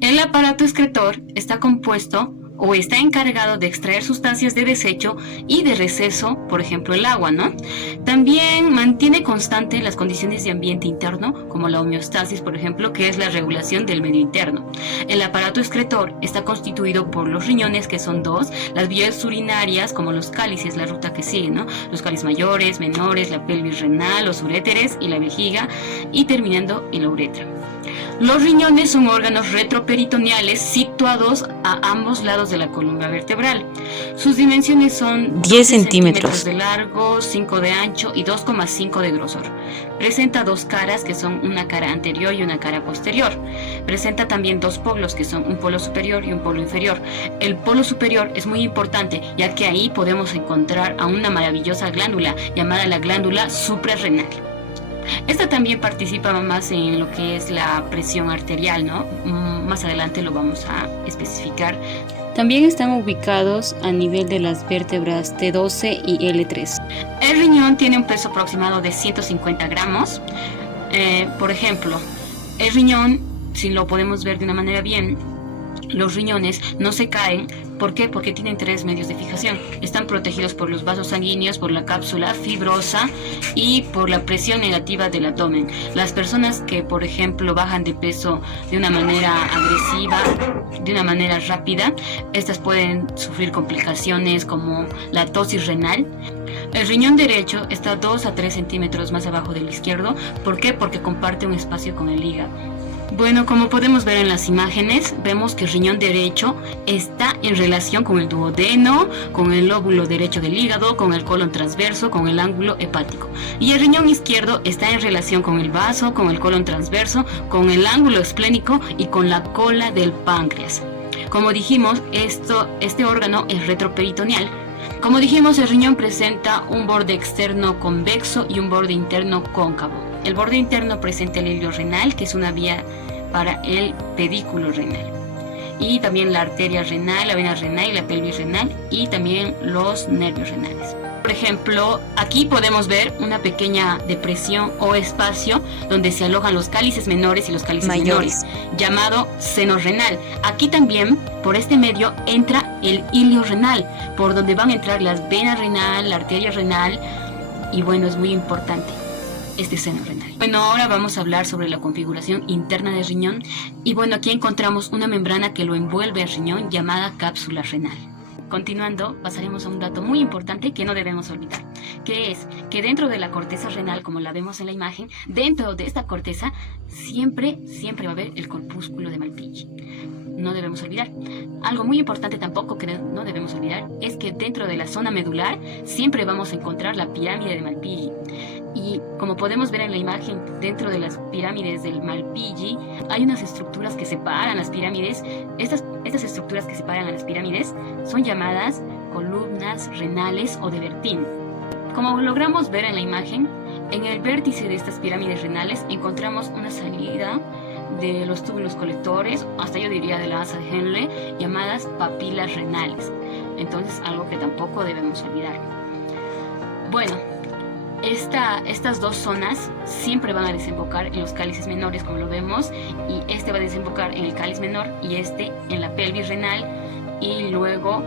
El aparato excretor está compuesto o está encargado de extraer sustancias de desecho y de receso, por ejemplo el agua, ¿no? También mantiene constante las condiciones de ambiente interno, como la homeostasis, por ejemplo, que es la regulación del medio interno. El aparato excretor está constituido por los riñones, que son dos, las vías urinarias, como los cálices, la ruta que sigue, ¿no? Los cálices mayores, menores, la pelvis renal, los uréteres y la vejiga, y terminando en la uretra. Los riñones son órganos retroperitoneales situados a ambos lados de la columna vertebral. Sus dimensiones son 10 centímetros de largo, 5 de ancho y 2,5 de grosor. Presenta dos caras, que son una cara anterior y una cara posterior. Presenta también dos polos, que son un polo superior y un polo inferior. El polo superior es muy importante, ya que ahí podemos encontrar a una maravillosa glándula llamada la glándula suprarrenal. Esta también participa más en lo que es la presión arterial, ¿no? Más adelante lo vamos a especificar. También están ubicados a nivel de las vértebras T12 y L3. El riñón tiene un peso aproximado de 150 gramos. Por ejemplo, el riñón, si lo podemos ver de una manera bien, los riñones no se caen. ¿Por qué? Porque tienen tres medios de fijación. Están protegidos por los vasos sanguíneos, por la cápsula fibrosa y por la presión negativa del abdomen. Las personas que, por ejemplo, bajan de peso de una manera agresiva, de una manera rápida, estas pueden sufrir complicaciones como la tosis renal. El riñón derecho está 2 a 3 centímetros más abajo del izquierdo. ¿Por qué? Porque comparte un espacio con el hígado. Bueno, como podemos ver en las imágenes, vemos que el riñón derecho está en relación con el duodeno, con el lóbulo derecho del hígado, con el colon transverso, con el ángulo hepático. Y el riñón izquierdo está en relación con el vaso, con el colon transverso, con el ángulo esplénico y con la cola del páncreas. Como dijimos, este órgano es retroperitoneal. Como dijimos, el riñón presenta un borde externo convexo y un borde interno cóncavo. El borde interno presenta el hilio renal, que es una vía para el pedículo renal. Y también la arteria renal, la vena renal y la pelvis renal, y también los nervios renales. Por ejemplo, aquí podemos ver una pequeña depresión o espacio donde se alojan los cálices menores y los cálices mayores, llamado seno renal. Aquí también, por este medio, entra el hilio renal, por donde van a entrar las venas renal, la arteria renal, y bueno, es muy importante este seno renal. Bueno, ahora vamos a hablar sobre la configuración interna del riñón, y bueno, aquí encontramos una membrana que lo envuelve al riñón llamada cápsula renal. Continuando, pasaremos a un dato muy importante que no debemos olvidar, que es que dentro de la corteza renal, como la vemos en la imagen, dentro de esta corteza siempre va a haber el corpúsculo de Malpighi. No debemos olvidar. Algo muy importante tampoco que no debemos olvidar es que dentro de la zona medular siempre vamos a encontrar la pirámide de Malpighi. Y como podemos ver en la imagen, dentro de las pirámides del Malpighi hay unas estructuras que separan las pirámides. Estas estructuras que separan a las pirámides son llamadas columnas renales o de Bertin. Como logramos ver en la imagen, en el vértice de estas pirámides renales encontramos una salida de los túbulos colectores, hasta yo diría de la asa de Henle, llamadas papilas renales. Entonces, algo que tampoco debemos olvidar. Bueno, estas dos zonas siempre van a desembocar en los cálices menores, como lo vemos, y este va a desembocar en el cáliz menor y este en la pelvis renal. Y luego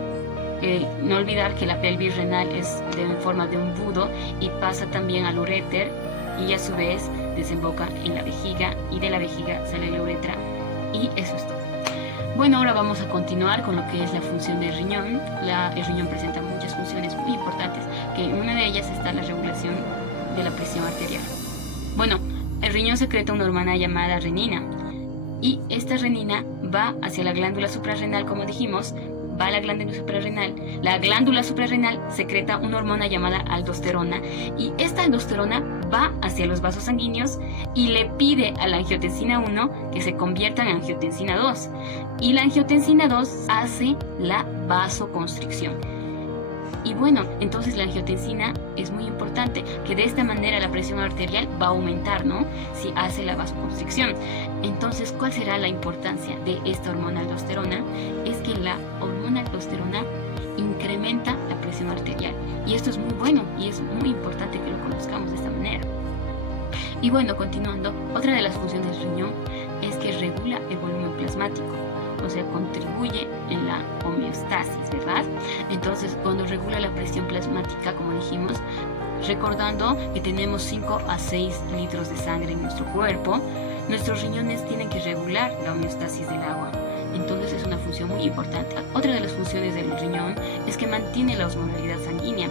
no olvidar que la pelvis renal es en forma de un budo y pasa también al uréter, y a su vez desemboca en la vejiga, y de la vejiga sale la uretra, y eso es todo. Bueno, ahora vamos a continuar con lo que es la función del riñón. El riñón presenta muchas funciones muy importantes, que en una de ellas está la regulación de la presión arterial. Bueno, el riñón secreta una hormona llamada renina, y esta renina va hacia la glándula suprarrenal, como dijimos, va a la glándula suprarrenal. La glándula suprarrenal secreta una hormona llamada aldosterona, y esta aldosterona va hacia los vasos sanguíneos y le pide a la angiotensina 1 que se convierta en angiotensina 2, y la angiotensina 2 hace la vasoconstricción. Y bueno, entonces la angiotensina es muy importante, que de esta manera la presión arterial va a aumentar, ¿no? Si hace la vasoconstricción. Entonces, ¿cuál será la importancia de esta hormona aldosterona? Es que la hormona aldosterona incrementa la presión arterial, y esto es muy bueno y es muy importante que lo conozcamos de esta manera. Y bueno, continuando, otra de las funciones del riñón es que regula el volumen plasmático. o sea, contribuye en la homeostasis, ¿verdad? Entonces, cuando regula la presión plasmática, como dijimos, recordando que tenemos 5 a 6 litros de sangre en nuestro cuerpo, nuestros riñones tienen que regular la homeostasis del agua. Entonces es una función muy importante. Otra de las funciones del riñón es que mantiene la osmolaridad sanguínea,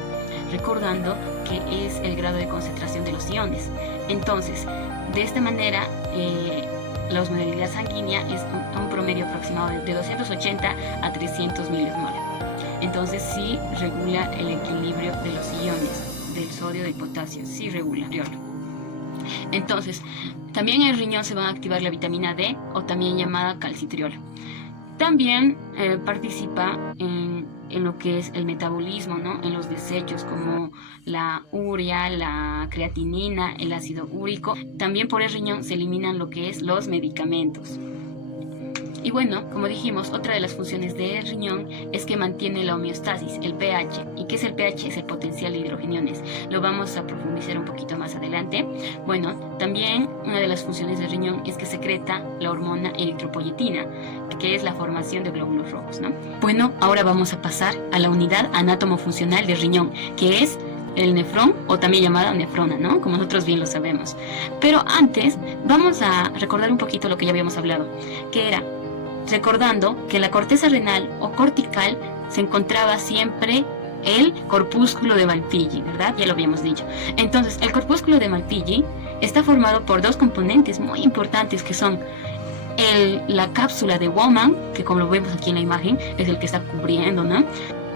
recordando que es el grado de concentración de los iones. Entonces, de esta manera, la osmolaridad sanguínea es un promedio aproximado de 280 a 300 milismoles. Entonces sí regula el equilibrio de los iones, del sodio y del potasio, sí regula. Entonces, también en el riñón se va a activar la vitamina D, o también llamada calcitriol. También participa en lo que es el metabolismo, ¿no? En los desechos como la urea, la creatinina, el ácido úrico. También por el riñón se eliminan lo que es los medicamentos. Y bueno, como dijimos, otra de las funciones del riñón es que mantiene la homeostasis, el pH. ¿Y qué es el pH? Es el potencial de hidrogeniones. Lo vamos a profundizar un poquito más adelante. Bueno, también una de las funciones del riñón es que secreta la hormona eritropoyetina, que es la formación de glóbulos rojos, ¿no? Bueno, ahora vamos a pasar a la unidad anátomo-funcional del riñón, que es el nefrón, o también llamada nefrona, ¿no? Como nosotros bien lo sabemos. Pero antes, vamos a recordar un poquito lo que ya habíamos hablado, que era recordando que en la corteza renal o cortical se encontraba siempre el corpúsculo de Malpighi, ¿verdad? Ya lo habíamos dicho. Entonces, el corpúsculo de Malpighi está formado por dos componentes muy importantes que son la cápsula de Bowman, que como lo vemos aquí en la imagen, es el que está cubriendo, ¿no?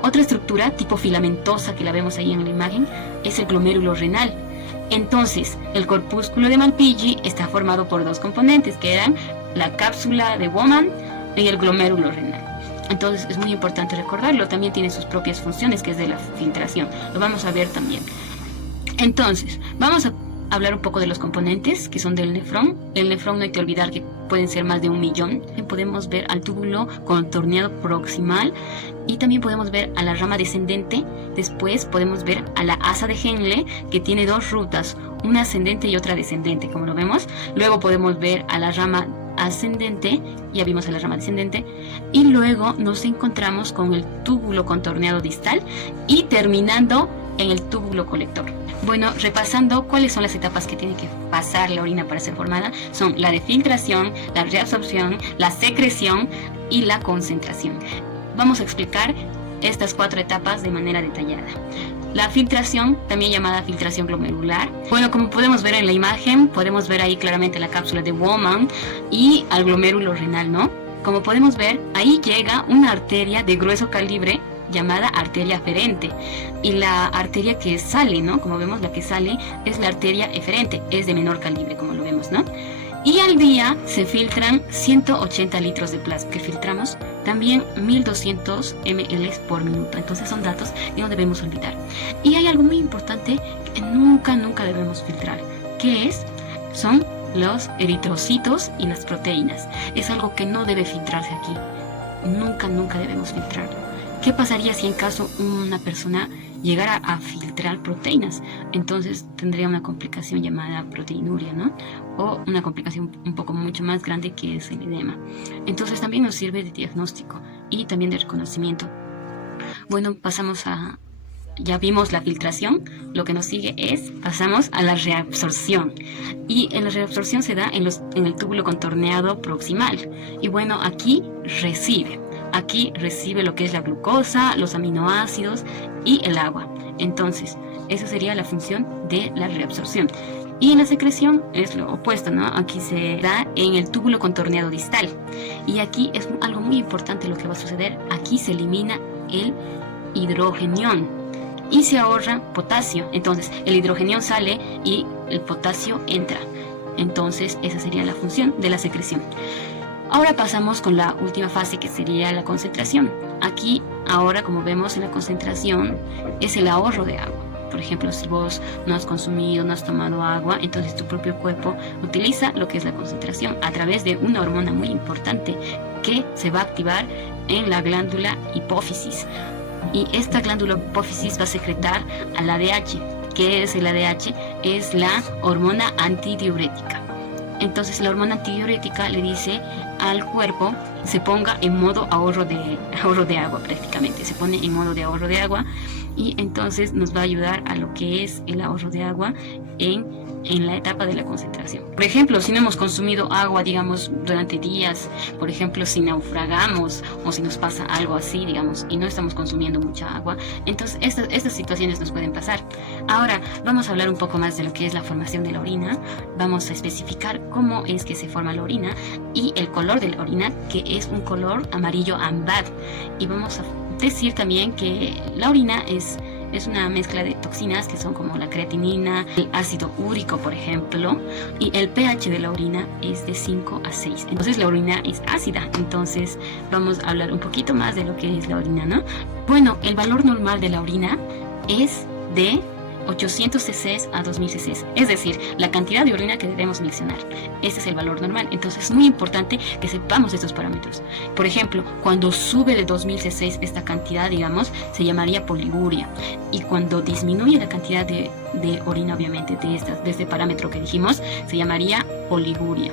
Otra estructura tipo filamentosa que la vemos ahí en la imagen es el glomérulo renal. Entonces, el corpúsculo de Malpighi está formado por dos componentes que eran la cápsula de Bowman y el glomérulo renal. Entonces es muy importante recordarlo. También tiene sus propias funciones, que es de la filtración. Lo vamos a ver también. Entonces, vamos a hablar un poco de los componentes que son del nefrón. El nefrón, no hay que olvidar que pueden ser más de 1 millón. Podemos ver al túbulo contorneado proximal y también podemos ver a la rama descendente. Después podemos ver a la asa de Henle, que tiene dos rutas, una ascendente y otra descendente, como lo vemos. Luego podemos ver a la rama ascendente, ya vimos a la rama descendente, y luego nos encontramos con el túbulo contorneado distal y terminando en el túbulo colector. Bueno, repasando cuáles son las etapas que tiene que pasar la orina para ser formada, son la de filtración, la reabsorción, la secreción y la concentración. Vamos a explicar estas 4 etapas de manera detallada. La filtración, también llamada filtración glomerular. Bueno, como podemos ver en la imagen, podemos ver ahí claramente la cápsula de Bowman y al glomérulo renal, ¿no? Como podemos ver, ahí llega una arteria de grueso calibre llamada arteria aferente, y la arteria que sale, ¿no? Como vemos, la que sale es la arteria eferente, es de menor calibre, como lo vemos, ¿no? Y al día se filtran 180 litros de plasma que filtramos, también 1200 ml por minuto. Entonces son datos que no debemos olvidar. Y hay algo muy importante que nunca debemos filtrar, que son los eritrocitos y las proteínas. Es algo que no debe filtrarse aquí. Nunca debemos filtrar. ¿Qué pasaría si en caso una persona llegara a filtrar proteínas? Entonces tendría una complicación llamada proteinuria, ¿no? O una complicación un poco mucho más grande, que es el edema. Entonces también nos sirve de diagnóstico y también de reconocimiento. Bueno, ya vimos la filtración. Lo que nos sigue pasamos a la reabsorción. Y en la reabsorción se da en el túbulo contorneado proximal. Y bueno, aquí recibe lo que es la glucosa, los aminoácidos y el agua. Entonces, esa sería la función de la reabsorción. Y en la secreción es lo opuesto, ¿no? Aquí se da en el túbulo contorneado distal. Y aquí es algo muy importante lo que va a suceder. Aquí se elimina el hidrogenión y se ahorra potasio. Entonces, el hidrogenión sale y el potasio entra. Entonces, esa sería la función de la secreción. Ahora pasamos con la última fase, que sería la concentración. Aquí, ahora, como vemos en la concentración, es el ahorro de agua. Por ejemplo, si vos no has consumido, no has tomado agua, entonces tu propio cuerpo utiliza lo que es la concentración a través de una hormona muy importante que se va a activar en la glándula hipófisis. Y esta glándula hipófisis va a secretar al ADH. ¿Qué es el ADH? Es la hormona antidiurética. Entonces la hormona antidiurética le dice al cuerpo se ponga en modo ahorro de agua, prácticamente se pone en modo de ahorro de agua, y entonces nos va a ayudar a lo que es el ahorro de agua en la etapa de la concentración. Por ejemplo, si no hemos consumido agua, digamos, durante días, por ejemplo, si naufragamos o si nos pasa algo así, digamos, y no estamos consumiendo mucha agua, entonces estas situaciones nos pueden pasar. Ahora, vamos a hablar un poco más de lo que es la formación de la orina. Vamos a especificar cómo es que se forma la orina y el color de la orina, que es un color amarillo ámbar. Y vamos a decir también que la orina es una mezcla de toxinas que son como la creatinina, el ácido úrico, por ejemplo, y el pH de la orina es de 5 a 6. Entonces la orina es ácida. Entonces vamos a hablar un poquito más de lo que es la orina, ¿no? Bueno, el valor normal de la orina es de 800 cc a 2000 cc, es decir, la cantidad de orina que debemos miccionar. Ese es el valor normal. Entonces es muy importante que sepamos estos parámetros. Por ejemplo, cuando sube de 2000 cc esta cantidad, digamos, se llamaría poliguria, y cuando disminuye la cantidad de orina, obviamente, de este parámetro que dijimos, se llamaría oliguria.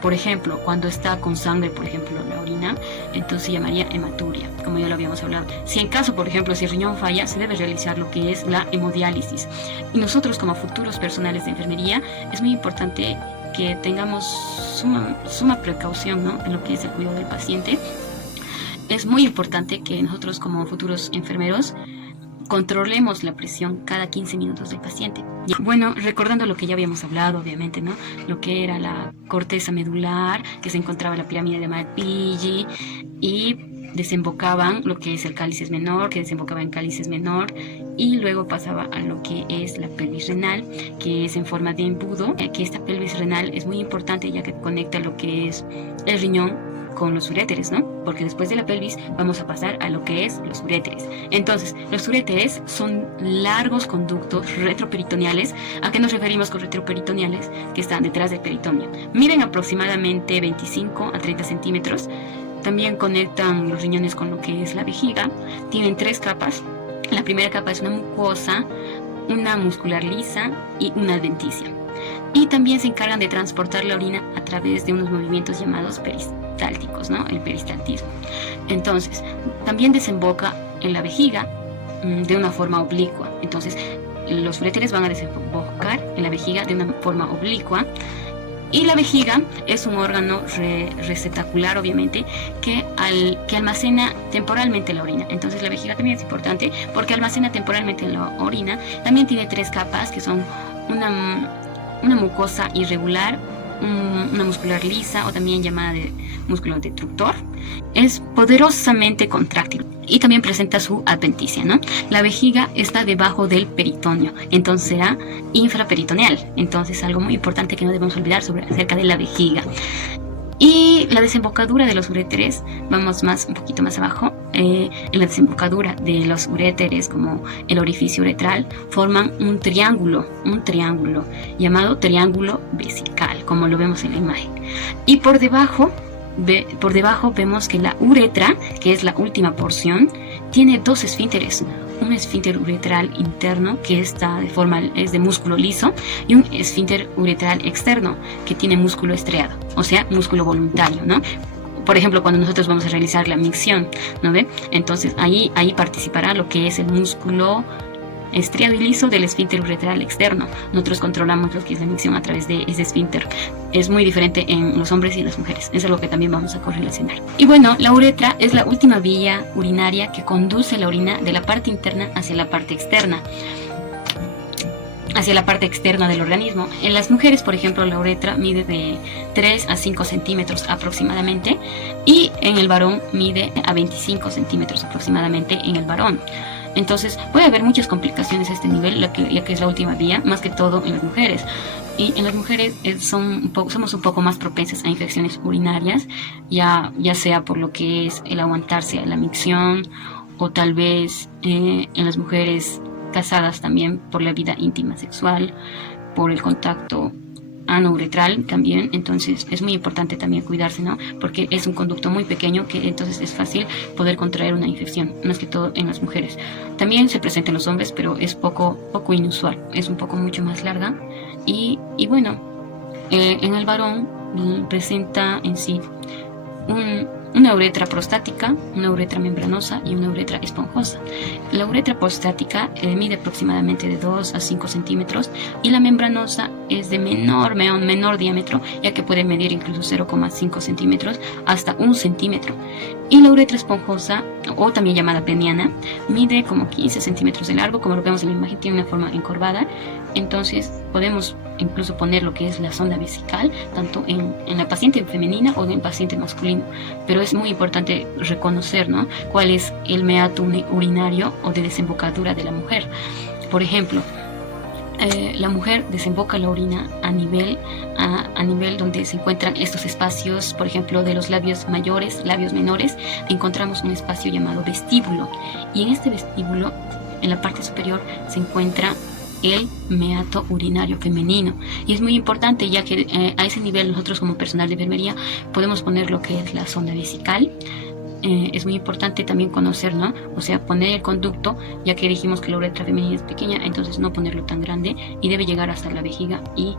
Por ejemplo, cuando está con sangre, por ejemplo, la orina, entonces se llamaría hematuria, como ya lo habíamos hablado. Si en caso, por ejemplo, si el riñón falla, se debe realizar lo que es la hemodiálisis. Y nosotros, como futuros personales de enfermería, es muy importante que tengamos suma precaución, ¿no?, en lo que es el cuidado del paciente. Es muy importante que nosotros, como futuros enfermeros, controlemos la presión cada 15 minutos del paciente. Bueno, recordando lo que ya habíamos hablado, obviamente, ¿no?, lo que era la corteza medular, que se encontraba en la pirámide de Malpighi, y desembocaban lo que es el cálices menor, que desembocaba en cálices menor, y luego pasaba a lo que es la pelvis renal, que es en forma de embudo. Que esta pelvis renal es muy importante, ya que conecta lo que es el riñón con los uréteres, ¿no? Porque después de la pelvis vamos a pasar a lo que es los uréteres. Entonces, los uréteres son largos conductos retroperitoneales. ¿A qué nos referimos con retroperitoneales? Que están detrás del peritoneo. Miden aproximadamente 25 a 30 centímetros. También conectan los riñones con lo que es la vejiga. Tienen 3 capas. La primera capa es una mucosa, una muscular lisa y una adventicia. Y también se encargan de transportar la orina a través de unos movimientos llamados peristálticos, ¿no?, el peristaltismo. Entonces, también desemboca en la vejiga de una forma oblicua. Entonces, los uréteres van a desembocar en la vejiga de una forma oblicua. Y la vejiga es un órgano receptacular, obviamente, que almacena temporalmente la orina. Entonces la vejiga también es importante porque almacena temporalmente la orina. También tiene 3 capas, que son una mucosa irregular, una muscular lisa, o también llamada de músculo destructor. Es poderosamente contráctil y también presenta su adventicia, ¿no? La vejiga está debajo del peritoneo, entonces será infraperitoneal. Entonces, algo muy importante que no debemos olvidar acerca de la vejiga. Y la desembocadura de los uréteres, vamos un poquito más abajo. En la desembocadura de los uréteres, como el orificio uretral, forman un triángulo llamado triángulo vesical, como lo vemos en la imagen. Y por debajo vemos que la uretra, que es la última porción, tiene 2 esfínteres. Un esfínter uretral interno, que es de músculo liso, y un esfínter uretral externo, que tiene músculo estriado, o sea, músculo voluntario, ¿no? Por ejemplo, cuando nosotros vamos a realizar la micción, ¿no ve? Entonces ahí participará lo que es el músculo estriado y liso del esfínter uretral externo. Nosotros controlamos lo que es la micción a través de ese esfínter. Es muy diferente en los hombres y las mujeres. Es algo que también vamos a correlacionar. Y bueno, la uretra es la última vía urinaria que conduce la orina de la parte interna hacia la parte externa. Hacia la parte externa del organismo. En las mujeres, por ejemplo, la uretra mide de 3 a 5 centímetros aproximadamente, y en el varón mide a 25 centímetros aproximadamente en el varón. Entonces puede haber muchas complicaciones a este nivel, ya que es la última vía, más que todo en las mujeres. Y en las mujeres somos un poco más propensas a infecciones urinarias, ya sea por lo que es el aguantarse a la micción, o tal vez en las mujeres casadas también por la vida íntima sexual, por el contacto anouretral también. Entonces es muy importante también cuidarse, ¿no? Porque es un conducto muy pequeño, que entonces es fácil poder contraer una infección, más que todo en las mujeres. También se presenta en los hombres, pero es poco inusual, es mucho más larga. Y bueno, En el varón presenta en sí una uretra prostática, una uretra membranosa y una uretra esponjosa. La uretra prostática mide aproximadamente de 2 a 5 centímetros y la membranosa es de menor diámetro, ya que puede medir incluso 0,5 centímetros hasta 1 centímetro. Y la uretra esponjosa, o también llamada peniana, mide como 15 centímetros de largo, como lo vemos en la imagen, tiene una forma encorvada. Entonces podemos incluso poner lo que es la sonda vesical, tanto en la paciente femenina o en el paciente masculino. Pero es muy importante reconocer, ¿no?, cuál es el meato urinario o de desembocadura de la mujer. Por ejemplo, la mujer desemboca la orina a nivel donde se encuentran estos espacios, por ejemplo, de los labios mayores, labios menores, encontramos un espacio llamado vestíbulo. Y en este vestíbulo, en la parte superior, se encuentra el meato urinario femenino. Y es muy importante, ya que a ese nivel nosotros como personal de enfermería podemos poner lo que es la sonda vesical. Es muy importante también conocer, ¿no?, o sea, poner el conducto, ya que dijimos que la uretra femenina es pequeña, entonces no ponerlo tan grande y debe llegar hasta la vejiga, y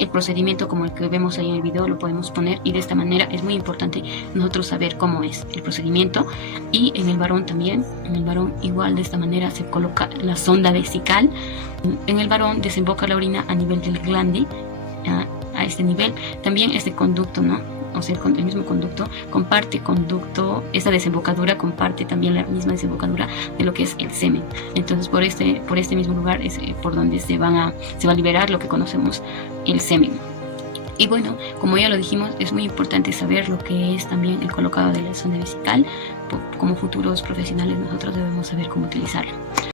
el procedimiento como el que vemos ahí en el video lo podemos poner, y de esta manera es muy importante nosotros saber cómo es el procedimiento. Y en el varón también, en el varón igual de esta manera se coloca la sonda vesical. En el varón desemboca la orina a nivel del glande, a este nivel. También este conducto, ¿no?, o sea, el mismo conducto comparte conducto, esta desembocadura comparte también la misma desembocadura de lo que es el semen. Entonces por este mismo lugar es por donde se va a liberar lo que conocemos el semen. Y bueno, como ya lo dijimos, es muy importante saber lo que es también el colocado de la sonda vesical. Como futuros profesionales nosotros debemos saber cómo utilizarlo.